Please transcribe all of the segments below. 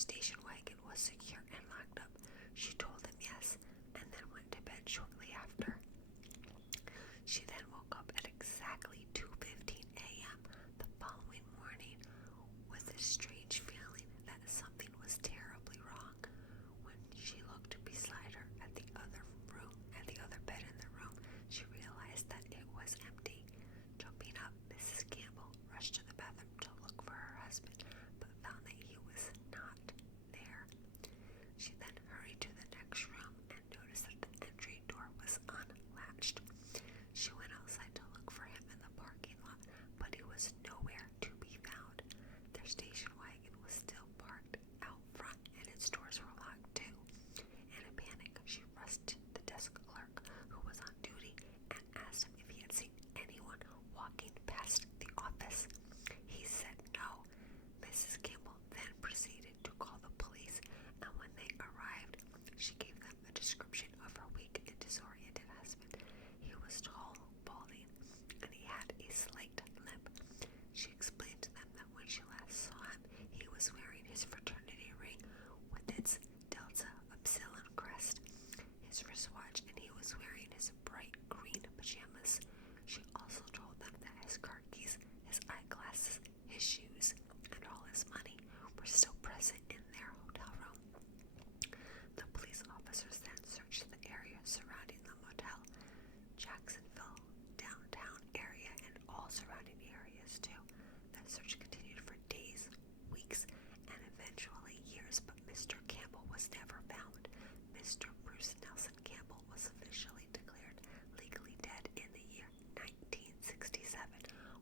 station wagon was secure and locked up. She told him yes, and then went to bed shortly after. She then woke up at exactly 2:15 a.m. the following morning with a strange feeling that something was terribly wrong. When she looked beside her at the other bed in the room, she realized that it was empty. Jumping up, Mrs. Campbell rushed to the bathroom to look for her husband, but found that he was not there. She then hurried to the next room and noticed that the entry door was unlatched. She went outside to look for him in the parking lot, but he was nowhere to be found. Their station wagon was still parked out front, and its doors were locked too. In a panic, she rushed to the desk clerk who was on duty and asked him if he had seen anyone walking past the office. He said no. Mrs. Campbell then proceeded to call the police, and when they arrived, she gave them a description of her weak and disoriented husband. He was tall, balding, and he had a slight limp. She explained to them that when she last saw him, he was wearing his fraternity ring with its Delta Upsilon crest, his wristwatch, and he was wearing his bright green pajamas. She also told them that his car keys, his eyeglasses, his shoes, and all his money were still present in their hotel room. The police officers then searched the area surrounding the motel, Jacksonville downtown area, and all surrounding areas too. That search continued for days, weeks, and eventually years, but Mr. Campbell was never found. Mr. Bruce Nelson Campbell was officially declared legally dead in the year 1967.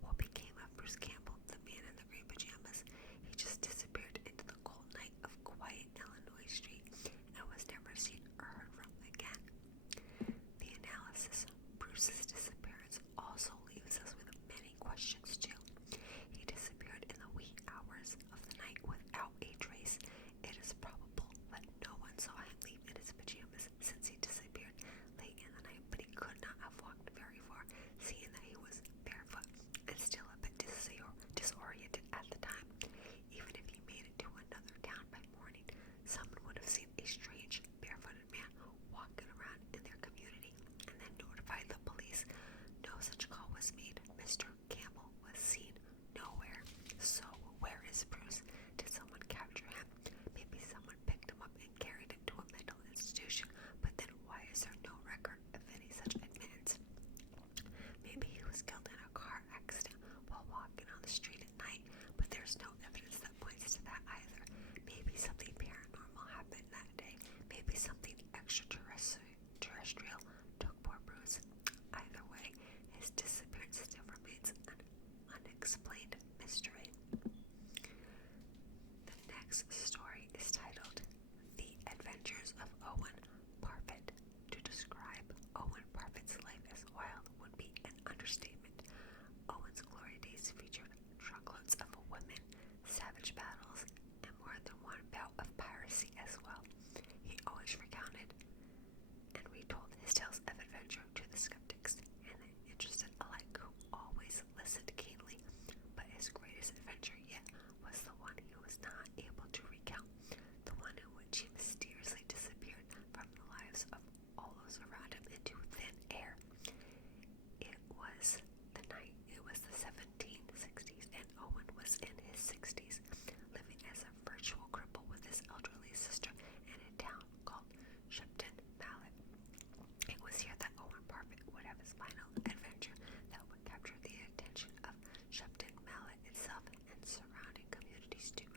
What became of Bruce Campbell, the man in the green pajamas? He just disappeared into the cold night of quiet Illinois Street and was never seen or heard from again. The analysis of Bruce's disappearance also leaves us with many questions too. He disappeared in the wee hours of the night without a trace. It is probable that no one saw him leave in his pajamas since he disappeared late in the night, but he could not have walked very far, seeing that he was barefoot and still a bit disoriented at the time. Even if he made it to another town by morning, someone would have seen a strange barefooted man walking around in their community and then notified the police. No such call was made. Mr. Campbell was seen nowhere. So where is Bruce? Did someone capture him? Maybe someone picked him up and carried him to a mental institution, but then why is there no record of any such admittance? Maybe he was killed in a car accident while walking on the street at night, but there's no evidence that points to that either. Maybe something paranormal happened that day. Maybe something extraterrestrial took poor Bruce. Either way, his disappearance still remains an unexplained mystery. The next story is titled The Adventures of Owen Parfitt. To describe Owen Parfitt's life as wild would be an understatement. Owen's glory days featured truckloads of women, savage battles, and more than one bout of piracy as well. He always recounted and retold his tales of adventure to the skeptics and the interested alike, who always listened keenly. But his greatest adventure yet was the one he was not able to recount, the one in which he mysteriously disappeared from the lives of all those around him into thin air. It was the 1760s, and Owen was in his 60s, living as a virtual cripple with his elderly sister in a town called Shepton Mallet. It was here that Owen Parfitt would have his final adventure that would capture the attention of Shepton Mallet itself and surrounding communities too.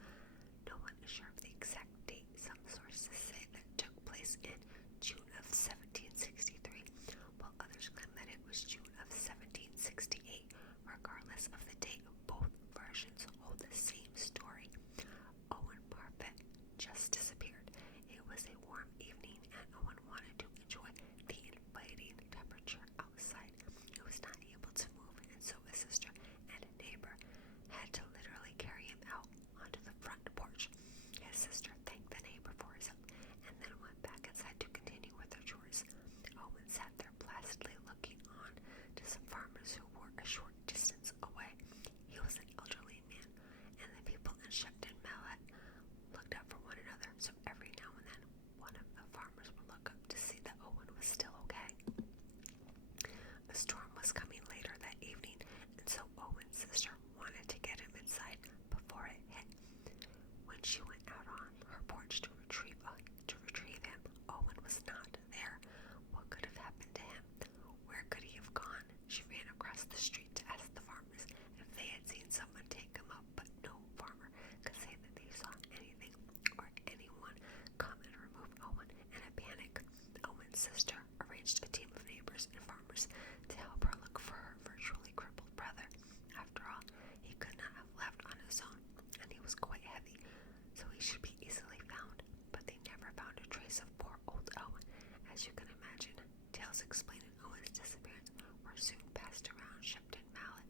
street to ask the farmers if they had seen someone take him up, but no farmer could say that they saw anything or anyone come and remove Owen. In a panic, Owen's sister arranged a team of neighbors and farmers to help her look for her virtually crippled brother. After all, he could not have left on his own, and he was quite heavy, so he should be easily found. But they never found a trace of poor old Owen. As you can imagine, tales explaining Owen's disappearance were soon passed around Shepton Mallet.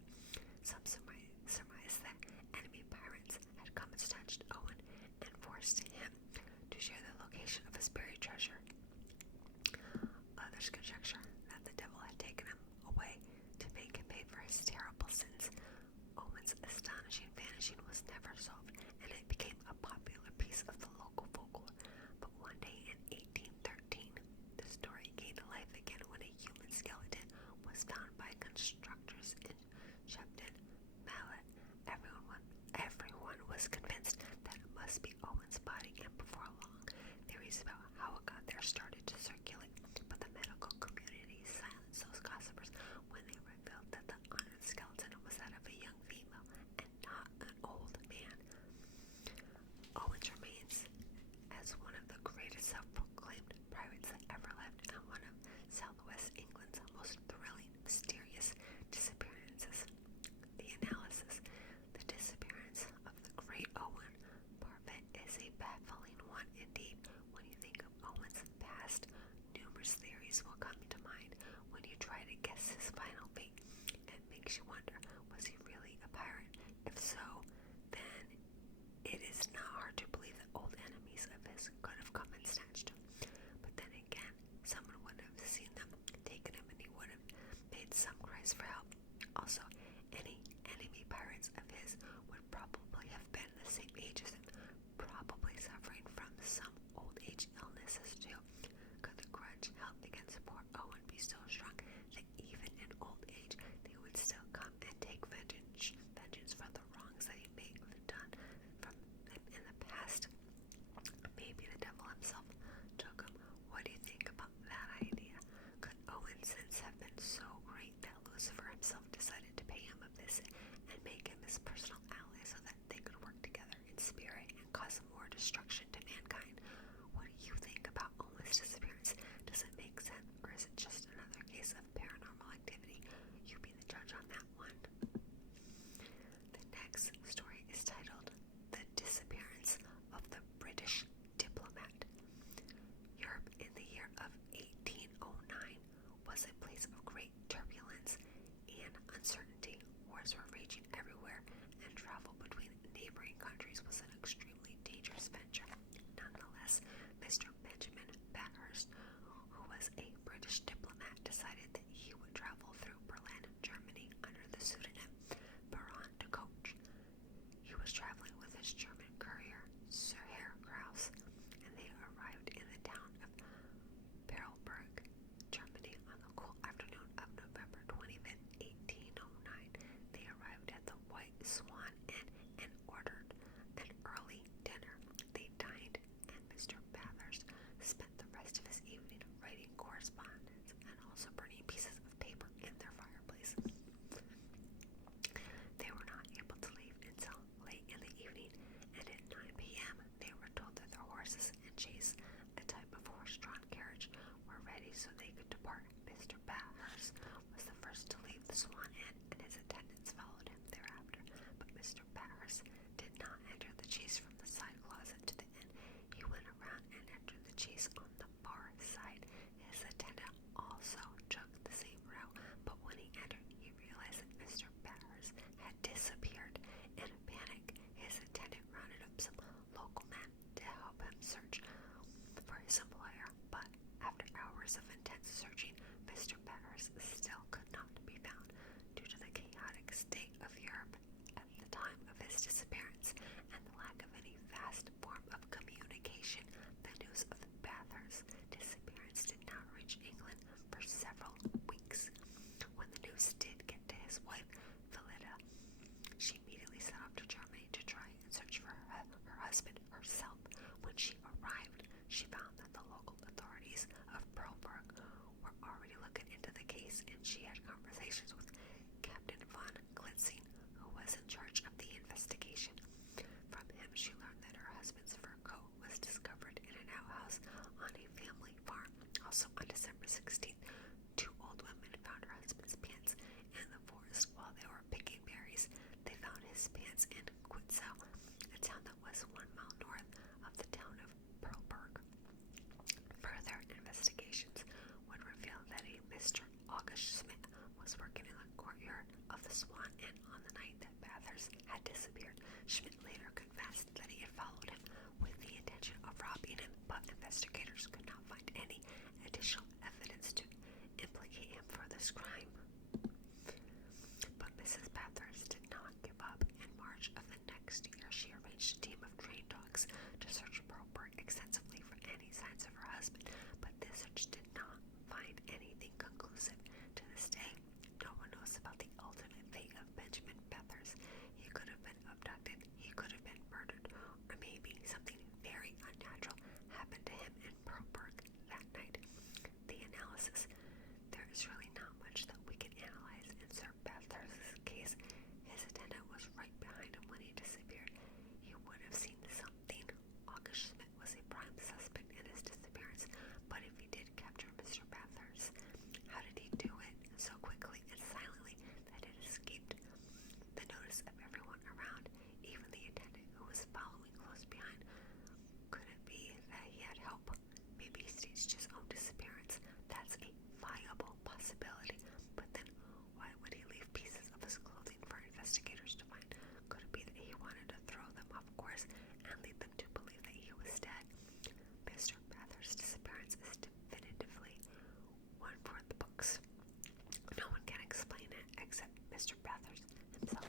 Some surmised that enemy pirates had come and snatched Owen and forced him to share the location of his buried treasure. Others conjecture that the devil had taken him away to make him pay for his terrible sins. Owen's astonishing vanishing was never solved, and it became a popular piece of the local folklore. But one day in 1813, the story gained life again when a human skeleton was found by constructors in Shepton Mallet. Everyone was convinced that it must be Owen's body, and before long, theories about how it got there started to circulate. But the medical community silenced those gossipers when they revealed that the honored skeleton was that of a young female and not an old man. Owen's remains, as one of the greatest self-proclaimed pirates that ever lived and one of Southwest England's most thrilling, mysterious disappearances. The analysis, the disappearance of the great Owen Parfitt is a baffling one indeed. When you think of Owen's past, numerous theories will come to mind when you try to guess his final fate. It makes you wonder, was he really a pirate? If so, then it is not hard to believe that old enemies of his could have come and snatched him. But then again, someone would have seen them, taken him, and he would have made some cries for help. Also, any enemy pirates of his would probably have been the same age as him, probably suffering from some old age illnesses too. Could the grudge held against poor Owen be so strong that even in old age they would still come and take vengeance for the wrongs that he may have done from them in the past? Maybe the devil himself took him. What do you think about that idea? Could Owen's sins have been so great that Lucifer himself decided to pay him a visit and make him his personal ally so that they could work together in spirit and cause more destruction to mankind? What do you think about Owen's disappearance? Does it make sense, or is it just another case of paranormal activity? You be the judge on that one. The next story is titled The Disappearance of the British Diplomat. Europe in the year of 1809 was a place of great turbulence and uncertainty. Wars were raging everywhere, and travel between neighboring countries was an extremely dangerous venture. Nonetheless, Mr. Benjamin Bathurst, who was a British diplomat, decided that he would travel through Berlin, Germany, under the pseudonym Baron de Coach. He was traveling with his German courier, Sir Herr Kraus, and they arrived in the town of Perlberg, Germany, on the cool afternoon of November 25th, 1809. They arrived at the White Swan Inn and ordered an early dinner. They dined, and Mr. Bathurst spent the rest of his evening writing correspondence and also burning pieces of paper in their fireplace. They were not able to leave until late in the evening, and at 9 p.m. they were told that their horses and chaise, a type of horse-drawn carriage, were ready so they could depart. Mr. Bathurst was the first to leave the Swan Inn, and his attendants followed him thereafter. But Mr. Bathurst did not enter the chaise from the side closet to the inn. He went around and entered the chaise on the far side. His attendant also took the same route, but when he entered, he realized that Mr. Bathurst had disappeared. In a panic, his attendant rounded up some local men to help him search for his employer, but after hours of intense searching, Mr. Bathurst still could not be found. Due to the chaotic state of Europe at the time of his disappearance and the lack of any vast form of communication, the news of Bathurst's disappearance did not reach England for several weeks. When the news did get to his wife, Phillida, she immediately set off to Germany to try and search for her husband herself. When she arrived, she found that the local authorities of Perlberg were already looking into the case, and she had conversations with Captain Also on December 16th, two old women found her husband's pants in the forest while they were picking berries. They found his pants in Quitzow, a town that was 1 mile north of the town of Pearlberg. Further investigations would reveal that a Mr. August Smith was working in the courtyard of the Swan Inn on the night that Bathurst had disappeared. Schmidt later confessed that he had followed him with the intention of robbing him, but investigators could not find any additional evidence to implicate him for this crime. But Mrs. Bathurst did not give up. In March of the next year, she arranged a team of trained dogs to search Pearlberg extensively for any signs of her husband, but this search did not find anything conclusive. To this day, no one knows about the ultimate fate of Benjamin Bathurst. He could have been abducted, he could have been murdered, or maybe something very unnatural happened to him in Pearlberg that night. The analysis. There is really not much that we can analyze in Sir Bathurst's case. His attendant was right behind him when he disappeared. He would have seen something. August Smith was a prime suspect in his disappearance, but if he did capture Mr. Bathurst, how did he do it so quickly and silently that it escaped the notice of everyone around, even the attendant who was following close behind? Could it be that he had help? Maybe he staged his own disappearance. That's a viable possibility. But then, why would he leave pieces of his clothing for investigators to find? Could it be that he wanted to throw them off course and lead them to believe that he was dead? Mr. Bathurst's disappearance is definitively one for the books. No one can explain it except Mr. Bathurst himself.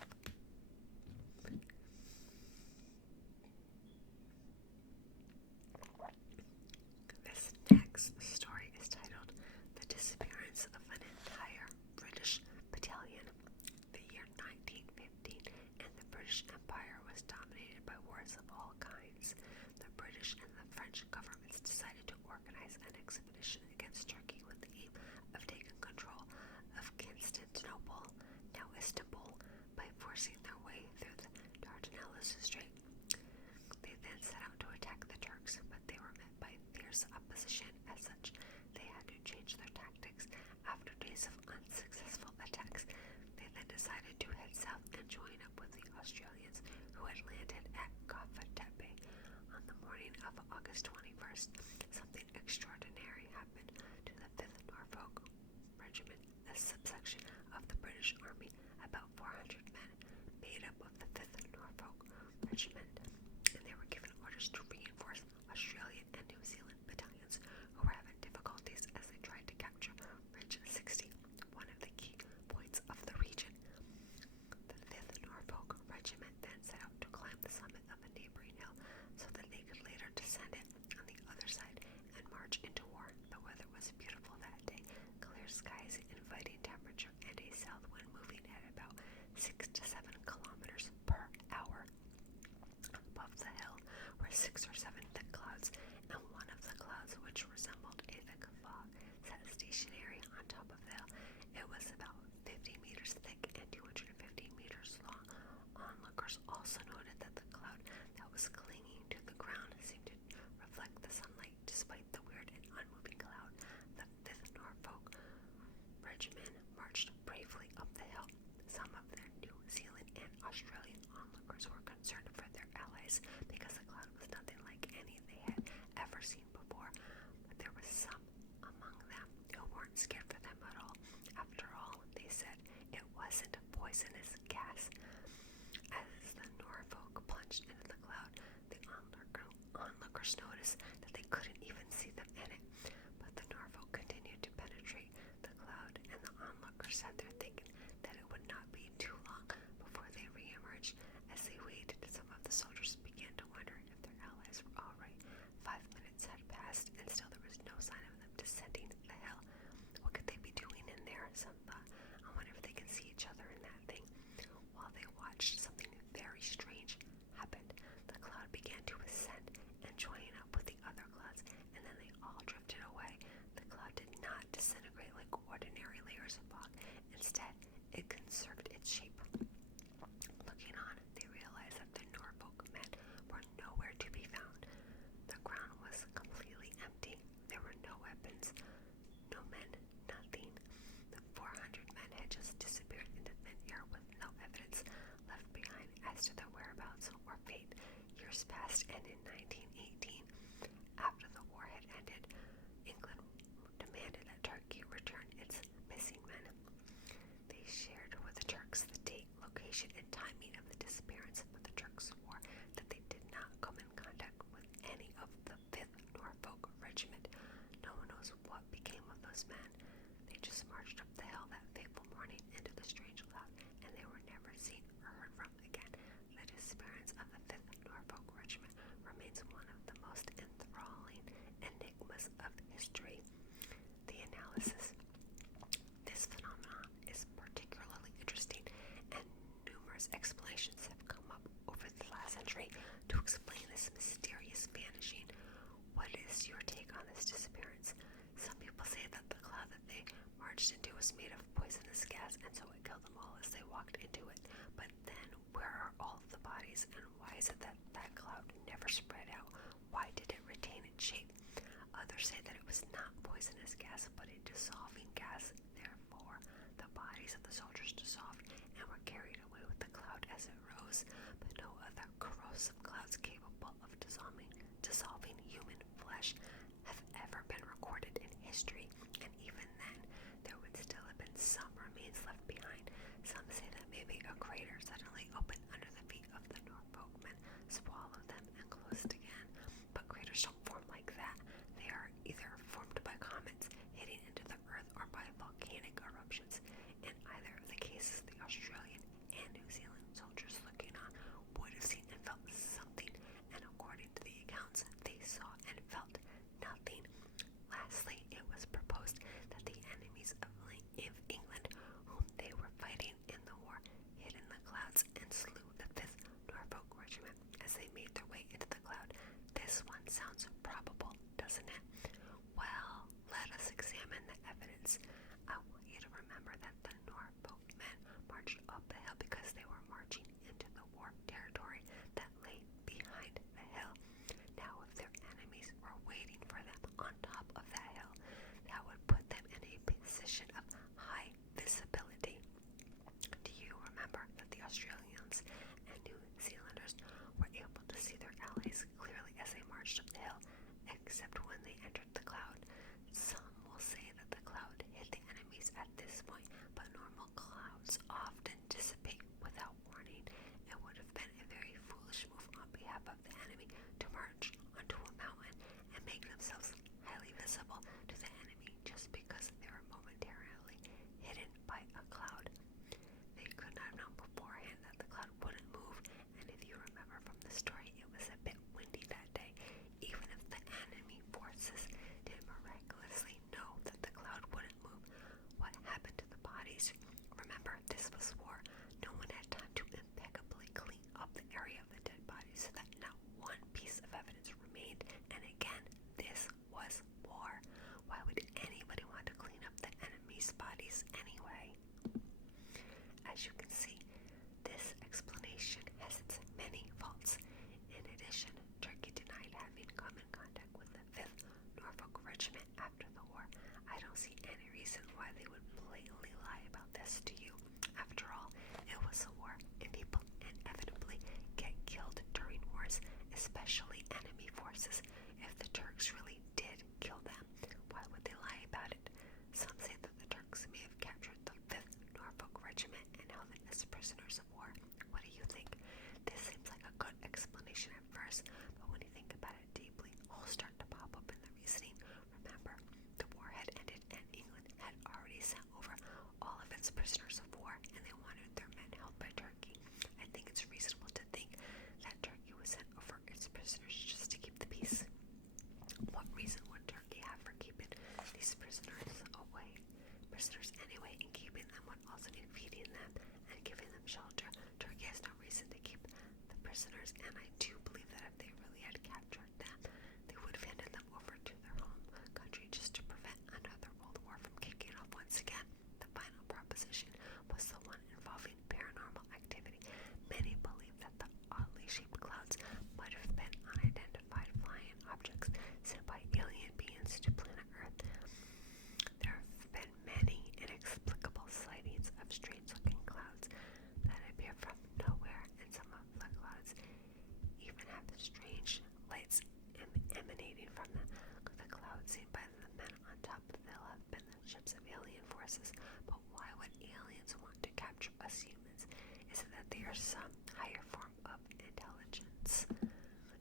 This next story is titled The Disappearance of an Entire British Battalion. The year 1915, and the British Empire was dominated by wars of all kinds. The British and the French governments decided to organize an expedition against Turkey with the aim of taking control of Constantinople, now Istanbul, by forcing their way through the Dardanelles Strait. They then set out to attack the Turks, but they were met by fierce opposition. As such, they had to change their tactics. After days of unsuccessful attacks, they then decided to head south and join up with the Australians, who had landed at Gaffa Tepe. On the morning of August 21st, something extraordinary happened to the 5th Norfolk Regiment, a subsection of the British Army. About 400 men made up of the 5th Norfolk Regiment, and they were given orders to reinforce Australian and New Zealand battalions who were having difficulties as they tried to capture Ridge 60, one of the key points of the region. The 5th Norfolk Regiment then set out to climb the summit of a neighboring hill so that they could later descend it on the other side and march into war. The weather was beautiful that day, clear skies, inviting temperature, and a south wind moving at about 6 to 7 kilometers per hour. Above the hill were 6 or 7 thick clouds, and one of the clouds, which resembled a thick fog, sat stationary on top of the hill. It was about 50 meters thick and 250 meters long. Onlookers also noted that the cloud that was clinging to the ground seemed to reflect the sunlight despite the weird and unmoving cloud. The 5th Norfolk Regiment marched bravely up the hill. Some of their New Zealand and Australian onlookers were concerned for their allies because the cloud was nothing like any they had ever seen before, but there were some among them who weren't scared for them at all. After all, they said, it wasn't a poisonous gas. As the Norfolk plunged into the cloud, the onlookers noticed that they couldn't even see them in it, but the Norfolk continued to penetrate the cloud, and the onlookers sat there thinking that it would not be too long before they re-emerged. As they waited, some of the soldiers began to wonder if their allies were all right. 5 minutes had passed, and still there was no sign of them descending the hill. What could they be doing in there? Some thought. I wonder if they can see each other in that thing. While they watched, something very strange happened. The cloud began to ascend and join up with the other clouds, and then they all drifted away. The cloud did not disintegrate like ordinary layers of fog. Instead, it conserved its shape. Looking on, years passed, and in 1918, after the war had ended, England demanded that Turkey return its missing men. They shared with the Turks the date, location, and timing of the disappearance, but the Turks swore that they did not come in contact with any of the 5th Norfolk Regiment. No one knows what became of those men. They just marched up the hill that fateful morning into the strange cloud, and they were never seen or heard from again. The disappearance of the 5th Norfolk Regiment remains one of the most enthralling enigmas of history. The analysis. This phenomenon is particularly interesting, and numerous explanations have come up over the last century to explain this mysterious vanishing. What is your take on this disappearance? Some people say that the cloud that they marched into was made of poisonous gas, and so it killed them all as they walked into it. But then, where are all of the bodies, and why is it that that cloud never spread out? Why did it retain its shape? Others say that it was not poisonous gas, but a dissolving gas. Therefore, the bodies of the soldiers dissolved and were carried away with the cloud as it rose, but no other corrosive clouds capable of dissolving human flesh have ever been recorded in history, and even then, there would still have been some remains left behind. Some say that maybe a crater suddenly opened under the feet of the Norfolkmen, swallowed them, and closed again. But craters don't form like that. They are either formed by comets hitting into the earth or by volcanic eruptions. In either of the cases, the Australian and New Zealand soldiers looking on would have seen and felt something, and according to the accounts, they saw and felt nothing. Lastly, it was proposed that the enemies of England, whom they were fighting in the war, hid in the clouds and slew the 5th Norfolk Regiment as they made their way into the cloud. This one sounds probable, doesn't it? Well, let us examine the evidence. I want you to remember that the Norfolk men marched up the hill because they were marching into the war territory that lay behind the hill. Now, if their enemies were waiting for them on top of that hill, that would put them in a position of high visibility. Do you remember that the Australians and New Zealanders were able to see their allies clearly as they marched up the hill, except when they entered the cloud? Some will say that the cloud hid the enemies at this point, but normal clouds often dissipate without warning. It would have been a very foolish move on behalf of the enemy to march onto a mountain and make themselves highly visible to the enemy just because they were momentarily hidden by a cloud. They could not have known beforehand that the cloud wouldn't move, and if you remember from the story, it was a bit windy that day. Even if the enemy forces did miraculously know that the cloud wouldn't move, what happened to the bodies? Remember, this was war. No one had time to impeccably clean up the area of the dead bodies so that not one piece of evidence remained. And again, this was war. Why would anybody want to clean up the enemy's bodies anyway? As you can see, this explanation has its many faults. In addition, Turkey denied having come in contact with the 5th Norfolk Regiment after the war. I don't see any reason why they would blatantly lie about this to you. After all, it was a war, and people inevitably get killed during wars, especially enemy forces. If the Turks really did kill them, why would they lie about it? Some say that the Turks may have captured the 5th Norfolk Regiment and held them as prisoners of war. What do you think? This seems like a good explanation at first, but when you think about it deeply, holes start to pop up in the reasoning. Remember, the war had ended and England had already sent over all of its prisoners of war, and they wanted their men held by Turkey. I think it's reasonable to think that Turkey was sent over its prisoners just to keep the peace. What reason would Turkey have for keeping these prisoners anyway, and keeping them would also mean feeding them and giving them shelter. Turkey has no reason to keep the prisoners, and I do believe that if they really had captured them, they would have handed them over to their home country just to prevent another world war from kicking off once again. The final proposition was the one involving paranormal activity. Many believe that the oddly shaped clouds might have been unidentified flying objects sent by alien beings to planet Earth. There have been many inexplicable sightings of strange-looking clouds that appear from nowhere, and some of the clouds even have have strange lights emanating from the clouds seen by the men on top of the hill have been the ships of alien forces. But why would aliens want to capture us humans? Is it that they are some higher form of intelligence,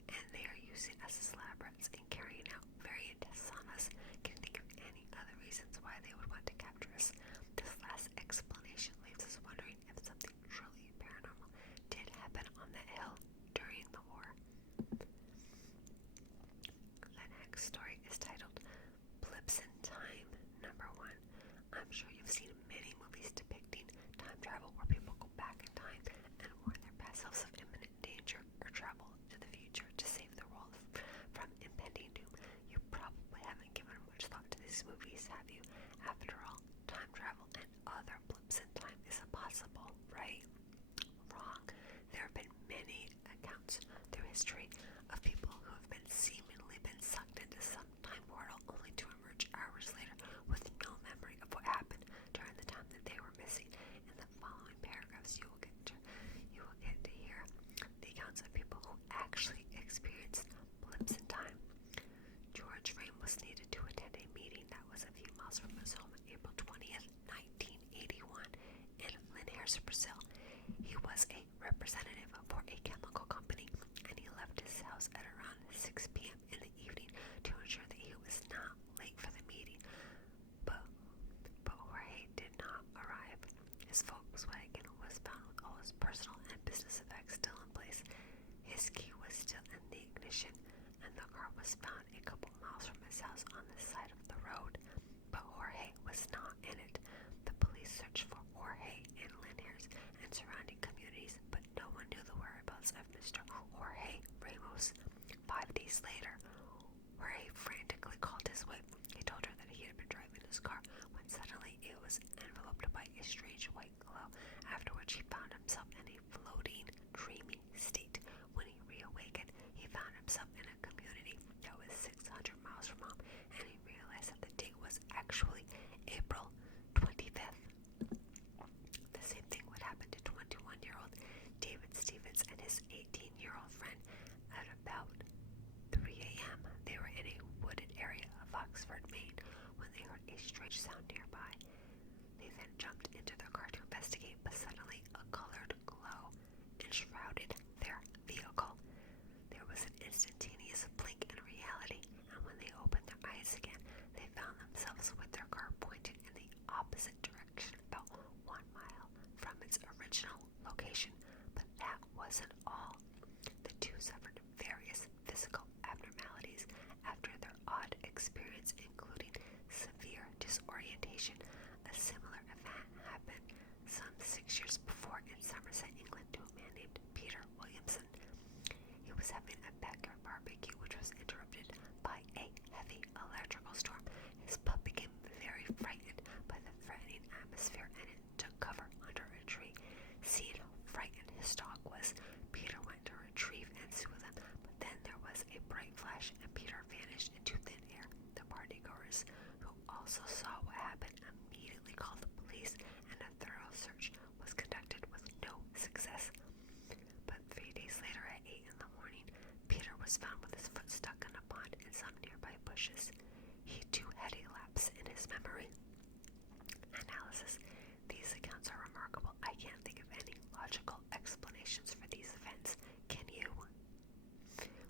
and they are using us as lab rats and carrying out variant tests on us? Can you think of any other reasons why they would want to capture us? This last explanation leaves us wondering if something truly paranormal did happen on that hill during the war. The next story is titled Blips in Time, Number 1. I'm sure you've seen many movies depicting time travel where people go back in time and warn their past selves of imminent danger or travel to the future to save the world from impending doom. You probably haven't given much thought to these movies, have you? After all, time travel and other blips in time is impossible, right? Wrong. There have been many accounts through history of people who have seemingly been sucked into some time portal only to emerge hours later with no memory of what happened during the time that they were missing. In the following paragraphs, you will get to hear the accounts of people who actually experienced blips in time. George Frame was needed to attend a meeting that was a few miles from his home on April 20th, 1981, in Linhares, Brazil. He was a representative for a chemical company, and he left his house at around 6 p.m. in the evening to ensure that he was not late for the meeting. But Jorge did not arrive. His Volkswagen was found with all his personal and business effects still in place. His key was still in the ignition, and the car was found a couple miles from his house on the side of the road. But Jorge was not in it. The police searched for Jorge in Linhares and surrounding communities, but no one knew the whereabouts of Mr. Jorge Ramos. 5 days later, Jorge frantically called his wife. He told her that he had been driving his car when suddenly it was enveloped by a strange white glow, after which he found himself in a floating, dreamy state. When he reawakened, he found himself in a community that was 600 miles from home, and he realized that the date was actually April 25th. The same thing would happen to 21-year-old David Stevens and his 18-year-old friend. At about 3 a.m., they were in a wooded area of Oxford, Maine, when they heard a strange sound nearby. They then jumped into their car to investigate, but suddenly a colored glow enshrouded their vehicle. There was an instantaneous blink in reality, and when they opened their eyes again, they found themselves with their car pointed in the opposite direction, about 1 mile from its original location. But that wasn't all. The two suffered various physical abnormalities after their odd experience, including severe disorientation. A similar event happened some 6 years before in Somerset, England, to a man named Peter Williamson. He was having a backyard barbecue, which was interrupted by a heavy electrical storm. His pup became very frightened by the threatening atmosphere and it took cover under a tree. Seeing how frightened his dog was, Peter went to retrieve and soothe him, but then there was a bright flash and Peter vanished into thin air. The partygoers, who also saw what happened, immediately called the police, and a thorough search was conducted with no success. But 3 days later at 8 in the morning, Peter was found with his foot stuck in a pond in some nearby bushes. He too had a lapse in his memory. Analysis. These accounts are remarkable. I can't think of any logical explanations for these events. Can you?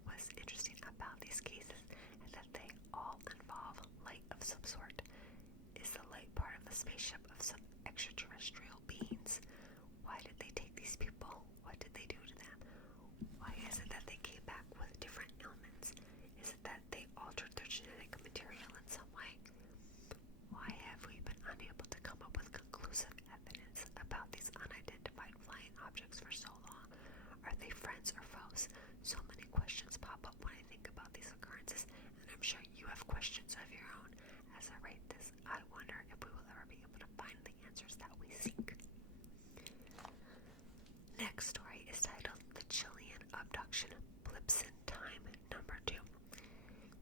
What's interesting about these cases is that they all involve light of some sort. Is the light part of the spaceship of some extraterrestrial beings? Why did they take these people? What did they do to them? Why is it that they came back with different ailments? Is it that they altered their genetic material in some way? Why have we been unable to come up with conclusive evidence about these unidentified flying objects for so long? Are they friends or foes? So many questions pop up when I think about these occurrences, and I'm sure you have questions of your own. As I write this, I wonder if we will ever be able to find the answers that we seek. Next story is titled The Chilean Abduction, Blips in Time, Number 2.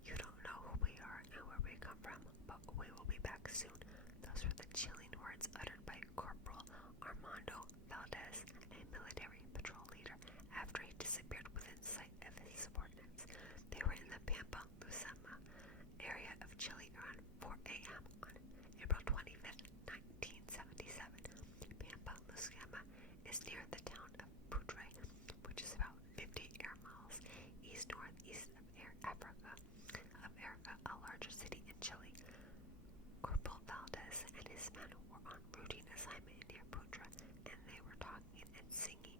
You don't know who we are and where we come from, but we will be back soon. Those were the chilling words uttered by Corporal Armando Valdez, a military patrol leader, after he disappeared within sight of his America, a larger city in Chile. Corporal Valdez and his men were on routine assignment near Putra, and they were talking and singing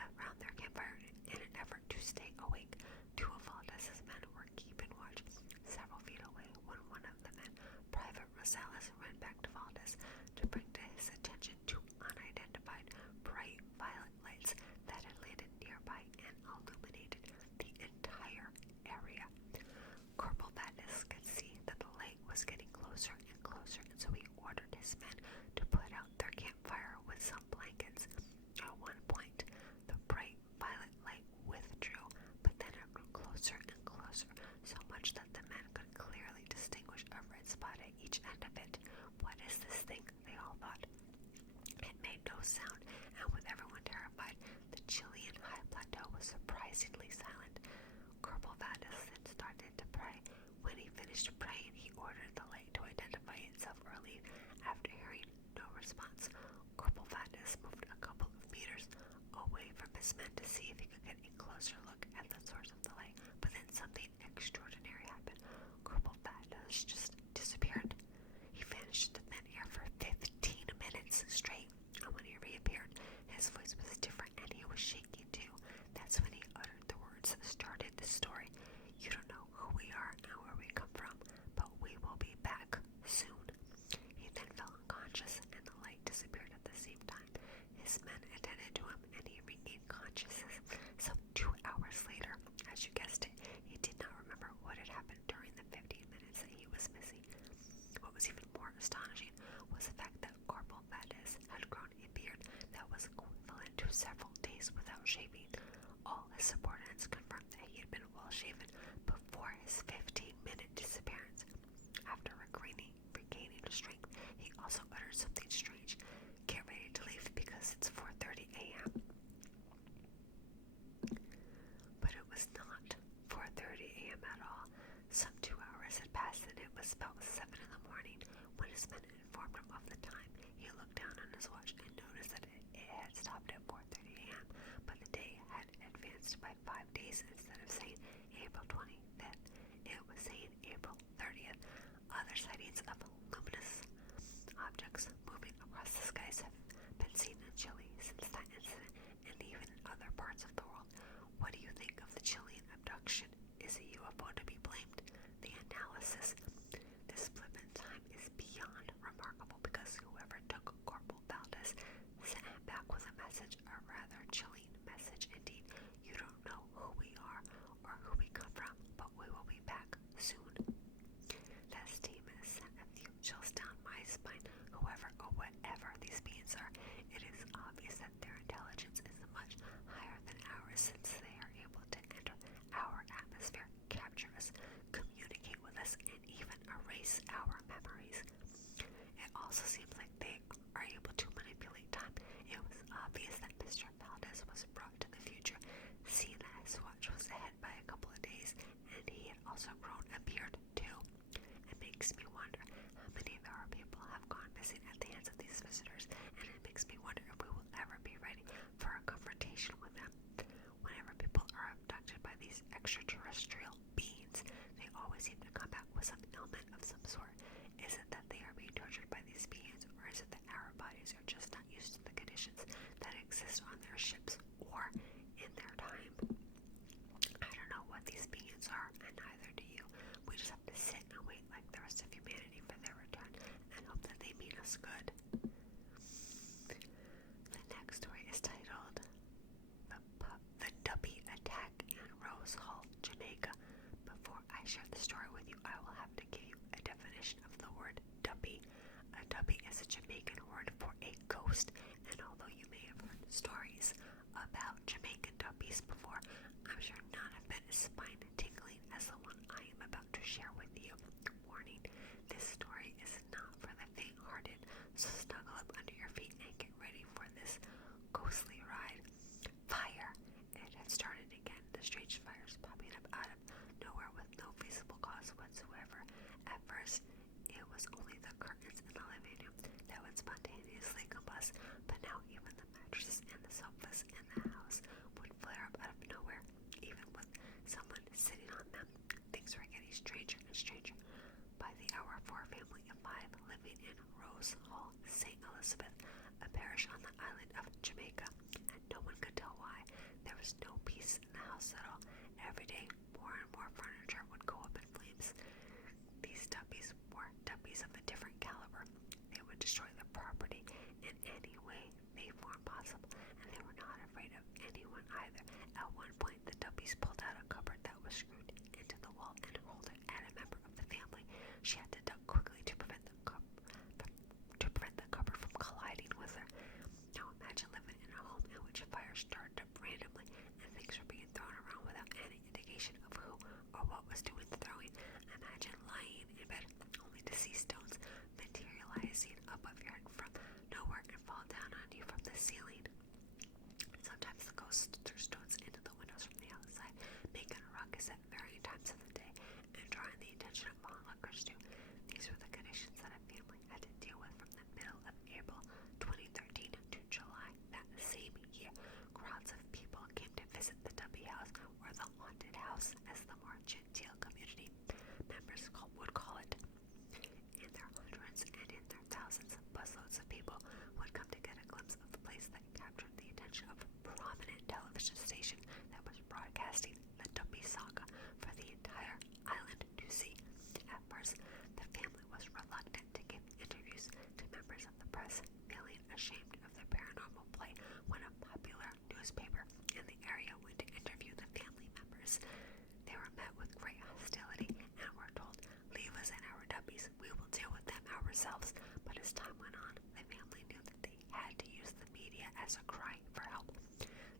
around their campfire in an effort to stay awake. Two of Valdez's men were keeping watch several feet away when one of the men, Private Rosales, ran back to Valdez to bring to his attention two unidentified bright violet lights that had landed nearby and illuminated the entire area. Corporal Valdez could see that the light was getting closer and closer, and so he ordered his men to put out their campfire with some blankets. At one point, the bright violet light withdrew, but then it grew closer and closer, so much that the men could clearly distinguish a red spot at each end of it. What is this thing? They all thought. It made no sound, and with everyone terrified, the Chilean high plateau was surprisingly silent. Corporal Valdez then started to pray. When he finished praying, he ordered the light to identify itself early. After hearing no response, Corporal Valdez moved a couple of meters away from his men to see if he could get a closer look at the source of the light, but then something extraordinary happened. Corporal Valdez just disappeared. He vanished in thin air for 15 minutes straight, and when he reappeared, his voice was different and he was shaking too. That's when he uttered the words that started the story. You don't know who we are and where we come from, but we will be back soon. He then fell unconscious and the light disappeared at the same time. His men attended to him and he regained consciousness. Some 2 hours later, as you guessed it, he did not remember what had happened during the 15 minutes that he was missing. What was even more astonishing was the fact that Corporal Valdez had grown a beard that was equivalent to several days without shaving. All his subordinates confirmed that he had been well shaven before his 15-minute disappearance. After regaining strength, he also uttered something strange. Get ready to leave because it's 4:30 a.m. But it was not 4:30 a.m. at all. Some 2 hours had passed and it was about 7 in the morning. When his men informed him of the time, he looked down on his watch and noticed that it had stopped at 4:30 a.m., but the day had advanced by 5 days. Instead of saying April 25th, it was saying April 30th. Other sightings of luminous objects moving across the skies have been seen in Chile since that incident, and even in other parts of the world. What do you think of the Chilean abduction? Is a UFO to be blamed? The analysis. This blip in time is beyond remarkable because whoever took Corporal Valdez sent him back with a message, a rather chilling message indeed. You don't know who we are or who we come from, but we will be back soon. That statement sent a few chills down my spine. Whoever or whatever these beings are, it is obvious that their intelligence is much higher than ours, since they are able to enter our atmosphere, capture us, communicate with us, and even erase our memories. It also seems like they are able to manipulate time. It was obvious that Mr. Valdez was brought to the future, seeing that his watch was ahead by a couple of days, and he had also grown a beard too. It makes me wonder how many of our people have gone missing at the hands of these visitors, and it makes me wonder if we will ever be ready for a confrontation with them. Whenever people are abducted by these extraterrestrial beings, they always seem to come back with some ailment of some sort. Is it that they are being tortured by these beings, or is it that our bodies are just not used to the conditions that exist on their ships or in their time? I don't know what these beings are, and neither do you. We just have to sit and wait like the rest of humanity for their return and hope that they mean us good. The next story is titled The Duppy Attack in Rose Hall, Jamaica. Before I share the story with you, I will have to give you a definition of the word duppy. A duppy is a Jamaican word for a ghost, and although you may have heard stories about Jamaican duppies before, I'm sure none have been as spine-tingling as the one I am about to share with you. Warning, this story is not for the faint-hearted, so snuggle up under your feet and get ready for this ghostly ride. Fire! It had started again, the strange fires popping up out of nowhere with no feasible cause whatsoever. At first, it was only the curtains in the living room that would spontaneously combust, but now even the mattresses and the sofas in the house would flare up out of nowhere, even with someone sitting on them. stranger and stranger. By the hour, for a family of 5 living in Rose Hall, St. Elizabeth, a parish on the island of Jamaica, and no one could tell why. There was no peace in the house at all. Every day, more and more furniture would go up in flames. These duppies were duppies of a different caliber. They would destroy the property in any way they formed possible, and they were not afraid of anyone either. At one point, the duppies pulled out a cupboard that was screwed into the wall and hurled it at a member of the family. She had to duck quickly to prevent the cupboard from colliding with her. Now imagine living in a home in which fire started up randomly and things were being thrown around without any indication of who or what was doing the throwing. Imagine lying in bed only to see stones materializing above your head from nowhere and fall down on you from the ceiling. Sometimes the ghosts threw stones into the windows from the outside, making a ruckus at varying times of the day and drawing the attention of onlookers too. These were the conditions that a family had to deal with from the middle of April 2013 to July that same year. Crowds of people came to visit the Duppy House, or the haunted house, as the more genteel community members would call it. In their hundreds and in their thousands, busloads of people would come to get a glimpse of the place that captured the attention of a prominent television station that was broadcasting the Duppy saga for the entire island to see. At first, the family was reluctant to give interviews to members of the press, feeling ashamed of their paranormal play. When a popular newspaper in the area went to interview the family members, they were met with great hostility and were told, "Leave us and our duppies, we will deal with them ourselves." But as time went on, the family knew that they had to use the media as a cry for help.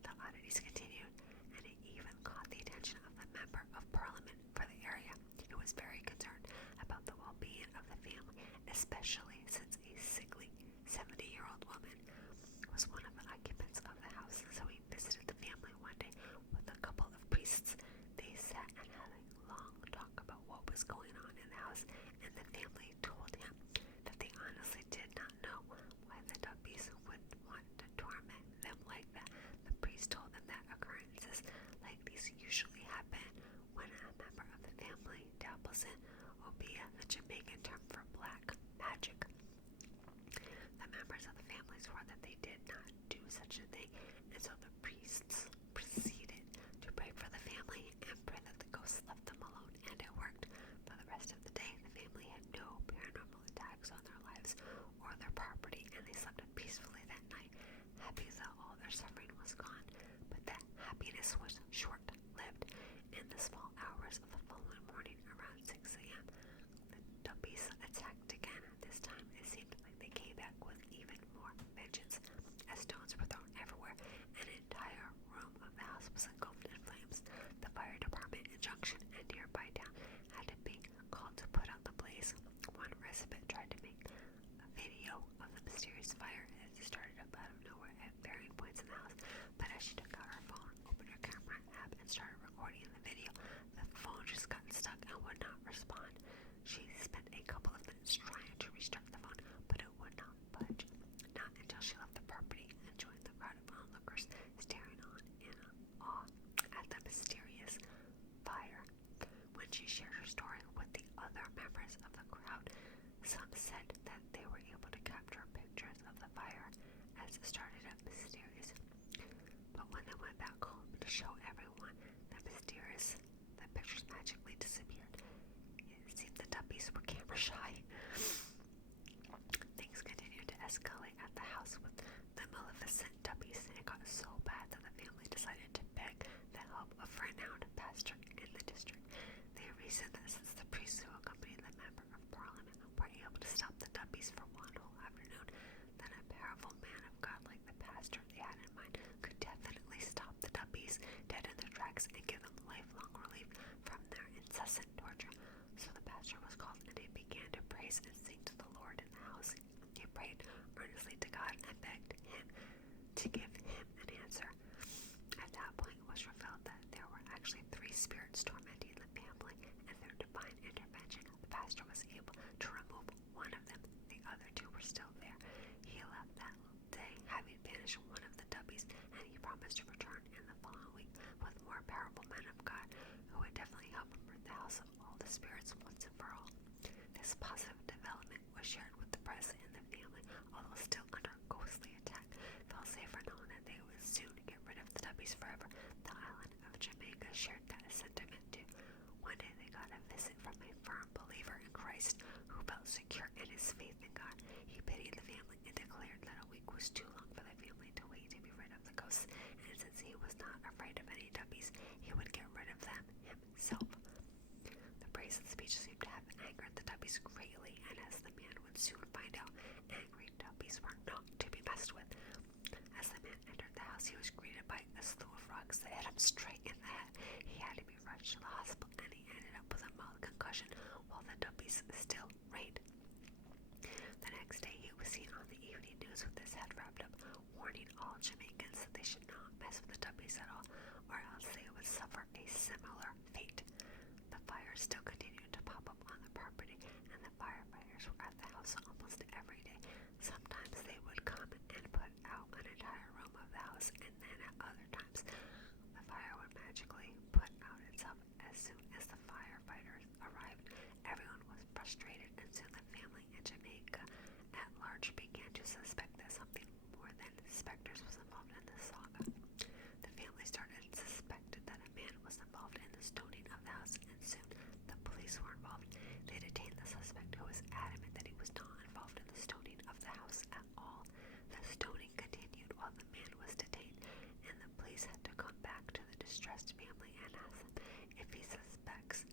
The oddities continued, and it even caught the attention of the member of parliament for the area, who was very concerned about the well-being of the family, especially since a sickly 70-year-old woman was one of the occupants of the house. So he visited the family one day with a couple of priests. They sat and had a long talk about what was going on in the house, and the family told him that they honestly did not know why the Duppies would want to torment them like that. The priest told them that occurrences like these usually happen when a member of the family dabbles in obeah, the Jamaican term for black magic. The members of the family swore that they did not do such a thing, and so the priests proceeded to pray for the family and pray that the ghosts left them alone, and it worked. For the rest of the day, the family had no paranormal attacks on their lives or their property, and they slept peacefully that night, happy that all their suffering was gone. But that happiness was short-lived. In the small hours of the following morning, around 6 a.m., the Duppies attacked again. This time, it seemed like they came back with even more vengeance, as stones were thrown everywhere. An entire room of the house was engulfed in flames. The fire department in Junction and nearby town had to be called to put out the blaze. One resident tried to make a video of the mysterious fire as it started up out of nowhere at varying points in the house, but as she took out her phone, opened her camera app, and started recording the video, the phone just got stuck and would not respond. She spent a couple of minutes trying to restart the phone, but it would not budge. Not until she left the property and joined the crowd of onlookers staring on in awe at the mysterious fire. When she shared her story with the other members of the crowd, some said that they were able to capture pictures of the fire as it started up mysterious. But when they went back home to show everyone the pictures magically disappeared. It seemed the Duppies were camera shy. Things continued to escalate at the house with the maleficent Duppies. It got so bad that the family decided to beg the help of a renowned pastor in the district. They reasoned that since the priests who accompanied the member of parliament were able to stop the Duppies for one whole afternoon, then a powerful man of God like the pastor they had in mind could definitely stop the Duppies dead in their tracks and give them lifelong relief from their incessant torture. So the pastor was called, and he began to praise and sing to the Lord in the house. He prayed earnestly to God and begged him to give him an answer. At that point, it was revealed that there were actually 3 spirits tormenting the family, and through divine intervention, the pastor was able to remove one of them. The other 2 were still there. He left that day, having banished one of the Duppies, and he promised to return in the following week with more powerful men of God who would definitely help him rid the house of all the spirits positive development was shared with the press and the family, although still under ghostly attack. Felt safer knowing that they would soon get rid of the Dubbies forever. The island of Jamaica shared that sentiment too. One day they got a visit from a firm believer in Christ who felt secure in his faith in God. He pitied the family and declared that a week was too long for the family to wait to be rid of the ghosts, and since he was not afraid of any Dubbies, he would get rid of them himself. The brazen speech seemed to have angered the Dubbies greatly, and as the man would soon find out, angry Dubbies were not to be messed with. As the man entered the house, he was greeted by a slew of rocks that hit him straight in the head. He had to be rushed to the hospital, and he ended up with a mild concussion while the Dubbies still reigned. The next day, he was seen on the evening news with his head wrapped up, warning all Jamaicans that they should not mess with the Dubbies at all, or else they would suffer a similar fate. The fires still continued to pop up on the property, and the firefighters were at the house almost every day. Sometimes they would come and put out an entire room of the house, and then at other times, the fire would magically put out itself as soon as the firefighters arrived. Everyone was frustrated, and soon the family in Jamaica at large began to suspect that something more than specters was involved in this saga. The family started suspected that a man was involved in the stoning of the house, and soon the police were involved. They detained the suspect, who was adamant that he was not involved in the stoning of the house at all. The stoning continued while the man was detained, and the police had to come back to the distressed family and ask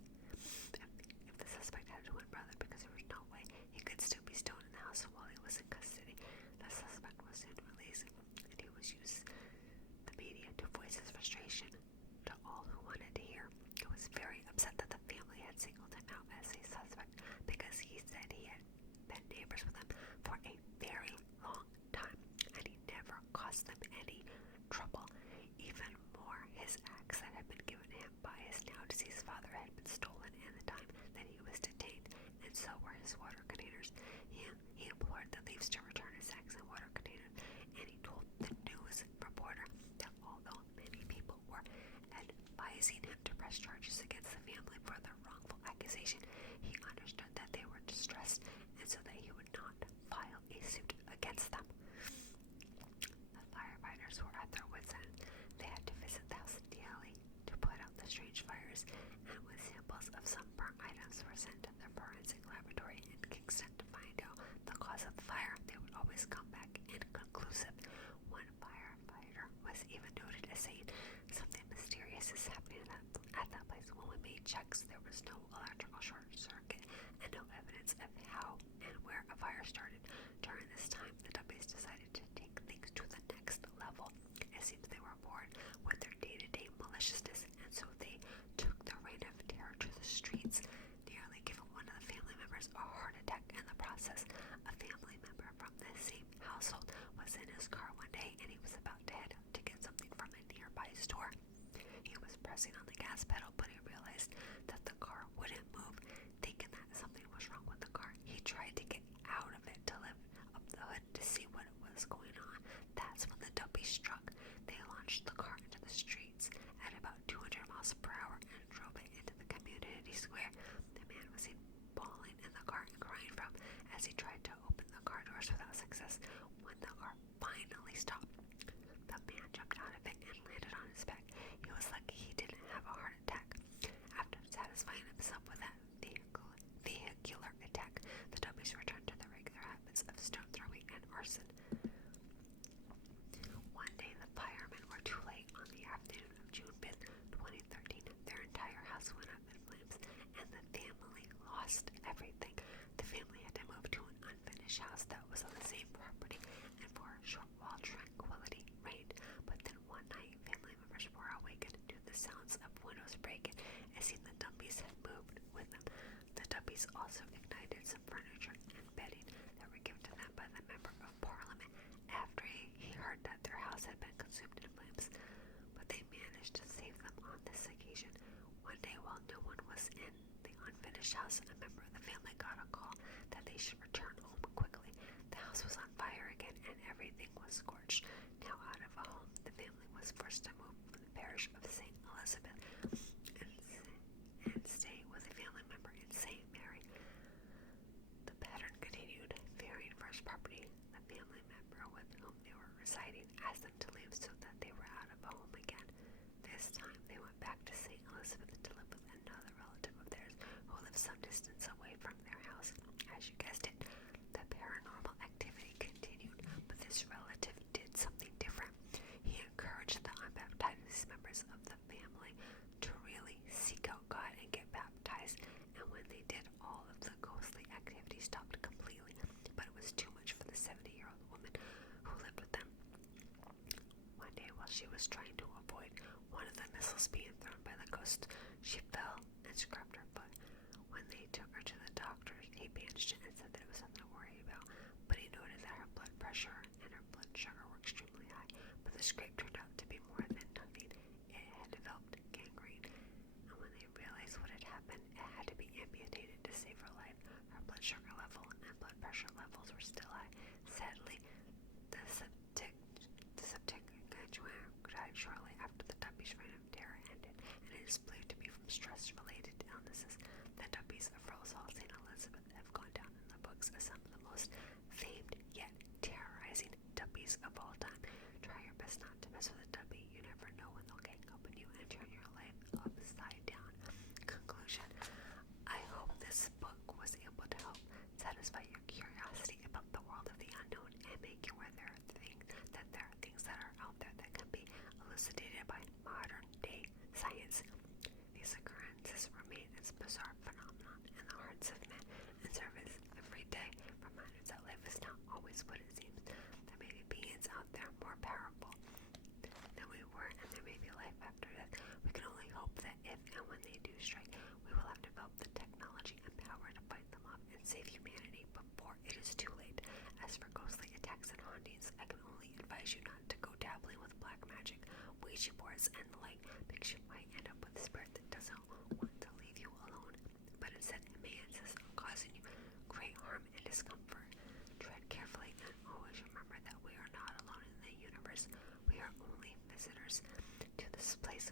them if the suspect had a twin brother, because there was no way he could still be stoned in the house while he was in custody. The suspect was soon released, and he was used the media to voice his frustration to all who wanted to hear. He was very upset that the family had singled him out as a suspect, because he said he had been neighbors with him for a very long time, and he never caused them any trouble. Even more, his axe that had been given to him by his now deceased father had been stolen in the time that he was detained, and so were his water containers. He implored the thieves to return his axe and water container, and he told the news reporter that although many people were advising him to press charges against the family for their wrongful accusation, he understood that they were distressed, and so that he would not file a suit against them. The firefighters were at their wits' end. They had to visit the house daily to put out the strange fires, and with samples of some burnt items were sent to the forensic laboratory in Kingston to find out the cause of the fire, they would always come back inconclusive. One firefighter was even noted as saying, "Something mysterious is happening at that place. When we made checks, there was no electrical short circuit and no evidence of how and where a fire started." During this time, the Dubbies decided to take things to the next level. It seems they were bored with their day-to-day maliciousness, and so they took the reign of terror to the streets, nearly giving one of the family members a heart attack in the process. A family member from the same household was in his car one day, and he was about to head out to get something from a nearby store. He was pressing on the gas pedal, but he realized that the car wouldn't move. Thinking that something was wrong with the car, he tried to get out of it to lift up the hood to see what was going on. That's when the Dubbies struck. They launched the car into the streets at about 200 miles per hour and drove it into the community square. The man was seen bawling in the car and crying from as he tried to open the car doors without success. When the car finally stopped, the man jumped out of it and landed on his back. He was lucky he didn't have a heart attack. After satisfying himself with that vehicular attack, the Dubbies returned to their regular habits of stone throwing and arson. One day, the firemen were too late. On the afternoon of June 5th, 2013, their entire house went up in flames, and the family lost everything. The family had to move to an unfinished house that was on the same property, and for a short while tranquility reigned. But then one night, family members were awakened to the sounds of windows breaking. It seemed the Dubbies had moved with them. The Dubbies also ignited some furniture and bedding that were given to them by the member of Parliament after he heard that their house had been consumed in flames. But they managed to save them on this occasion. One day, while no one was in the unfinished house, a member of the family got a call that they should return home quickly. The house was on fire again, and everything was scorched. Now out of a home, the family was forced to move from the parish of St. Elizabeth and stay with a family member in St. Mary. The She fell and scrubbed her foot. When they took her to the doctor, he bandaged it and said that it was nothing to worry about, but he noted that her blood pressure and her blood sugar were extremely high, but the scrape turned out to be more than nothing. It had developed gangrene, and when they realized what had happened, it had to be amputated to save her life. Her blood sugar level and blood pressure levels were still high. Sadly, the septic died shortly after the Duppy's reign of terror ended, and it is believed to be from stress-related illnesses. The Duppies of Rose Hall St. Elizabeth have gone down in the books as some of the most famed yet terrorizing Duppies of all time. Try your best not to mess with a Duppy. You never know when they'll gang up on you and turn your life upside down. Conclusion. I hope this book was able to help satisfy your curiosity about the world of the unknown and make you aware there are things that are out there that can be elucidated by modern day science. These occurrences remain as bizarre phenomenon in the hearts of men and serve as everyday reminders that life is not always what it seems. There may be beings out there more powerful than we were, and there may be life after death. We can only hope that if and when they do strike, we will have developed the technology and power to fight them off and save humanity before it is too late. As for ghostly attacks and hauntings, I can only advise you not to go dabbling with black magic, Ouija boards, and the like, because you might end up with a spirit that doesn't want to leave you alone, but instead it may insist on causing you great harm and discomfort. Tread carefully and always remember that we are not alone in the universe. We are only visitors to this place